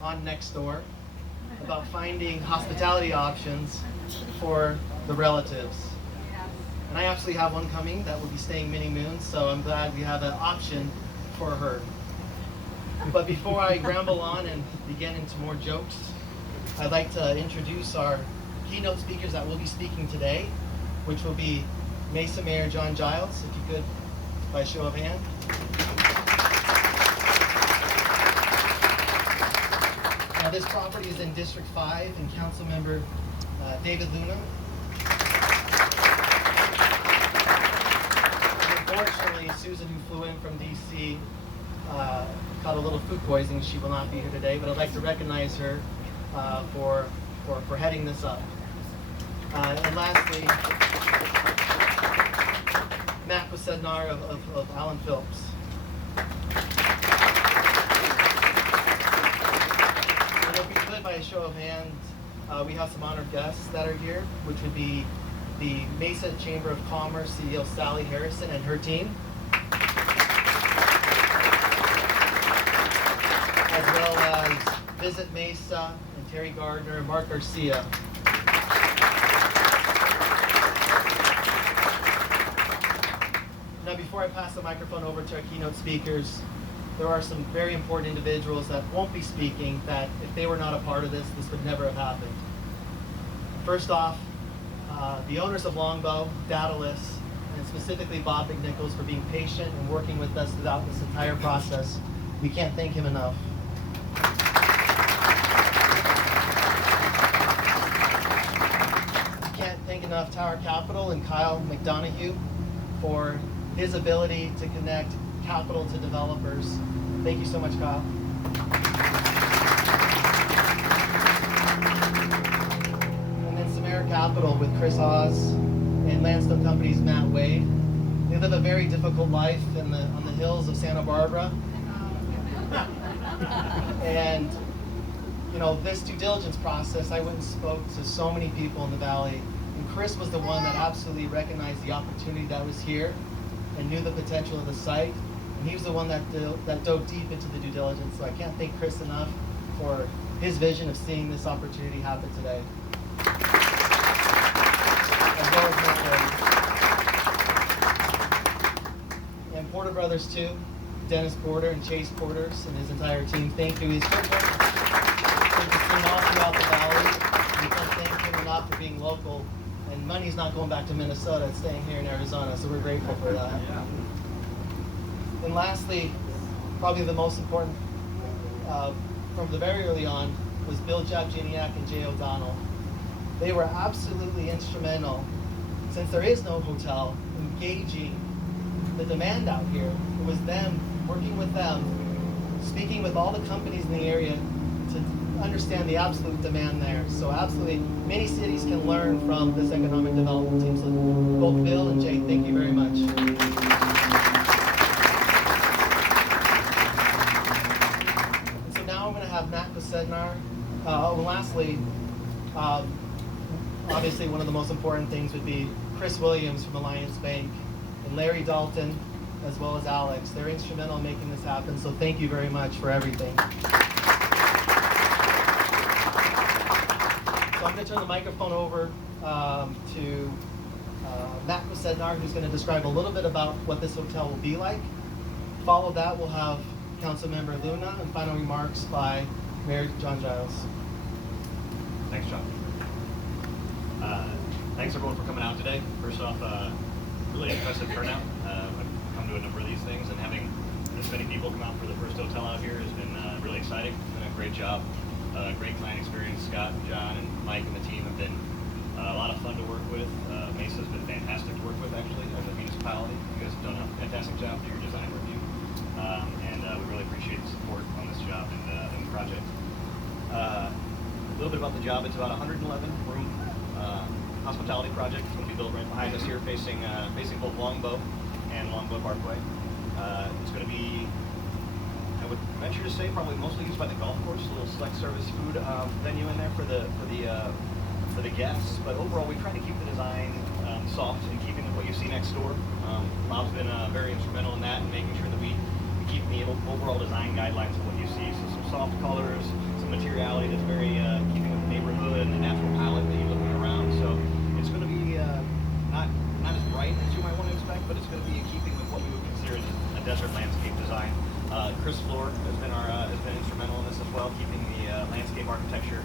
on next door about finding hospitality options for the relatives. And I actually have one coming that will be staying many moons, so I'm glad we have an option for her. But before I ramble on and begin into more jokes, I'd like to introduce our keynote speakers that will be speaking today, which will be Mesa Mayor John Giles, if you could, by show of hand. Now, this property is in District 5, and Councilmember David Luna. Unfortunately, Susan, who flew in from D.C., caught a little food poisoning. She will not be here today, but I'd like to recognize her for heading this up. And lastly, Matt Posednar of Allen Phillips. And if we could, by a show of hands, we have some honored guests that are here, which would be the Mesa Chamber of Commerce CEO Sally Harrison and her team, as well as Visit Mesa and Terry Gardner and Mark Garcia. Now, before I pass the microphone over to our keynote speakers, there are some very important individuals that won't be speaking that if they were not a part of this, this would never have happened. First off, the owners of Longbow, Daedalus, and specifically Bob McNichols for being patient and working with us throughout this entire process. We can't thank him enough. We can't thank enough Tower Capital and Kyle McDonough for his ability to connect capital to developers. Thank you so much, Kyle. Capital with Chris Hawes and Landstone Company's Matt Wade. They live a very difficult life on the hills of Santa Barbara. And this due diligence process, I went and spoke to so many people in the valley, and Chris was the one that absolutely recognized the opportunity that was here and knew the potential of the site. And he was the one that dove deep into the due diligence. So I can't thank Chris enough for his vision of seeing this opportunity happen today. And Porter Brothers too, Dennis Porter and Chase Porters and his entire team. Thank you. He's been seen all throughout the valley. We can't thank him enough for being local. And money's not going back to Minnesota, it's staying here in Arizona, so we're grateful for that. Yeah. And lastly, probably the most important from the very early on was Bill Jabjiniak and Jay O'Donnell. They were absolutely instrumental, since there is no hotel, engaging the demand out here. It was them, working with them, speaking with all the companies in the area to understand the absolute demand there. So absolutely, many cities can learn from this economic development team. So both Bill and Jay, thank you very much. And so now I'm going to have Matt Posednar. And lastly, obviously, one of the most important things would be Chris Williams from Alliance Bank and Larry Dalton, as well as Alex. They're instrumental in making this happen, so thank you very much for everything. So I'm going to turn the microphone over to Matt Posednar, who's going to describe a little bit about what this hotel will be like. Follow that, we'll have Councilmember Luna and final remarks by Mayor John Giles. Thanks, John. Thanks everyone for coming out today. First off, really impressive turnout. I've come to a number of these things, and having this many people come out for the first hotel out here has been really exciting. It's been a great job, great client experience. Scott and John and Mike and the team have been a lot of fun to work with. Mesa's been fantastic to work with, actually, as a municipality. You guys have done a fantastic job through your design review, and we really appreciate the support on this job and the project. A little bit about the job. It's about 111 room hospitality project. It's going to be built right behind us here, facing both Longbow and Longbow Parkway. It's going to be, I would venture to say, probably mostly used by the golf course. A little select service food venue in there for the guests. But overall, we try to keep the design soft and keeping with what you see next door. Bob's been very instrumental in that and making sure that we keep the overall design guidelines of what you see. So some soft colors, some Chris Floor has been instrumental in this as well, keeping the landscape architecture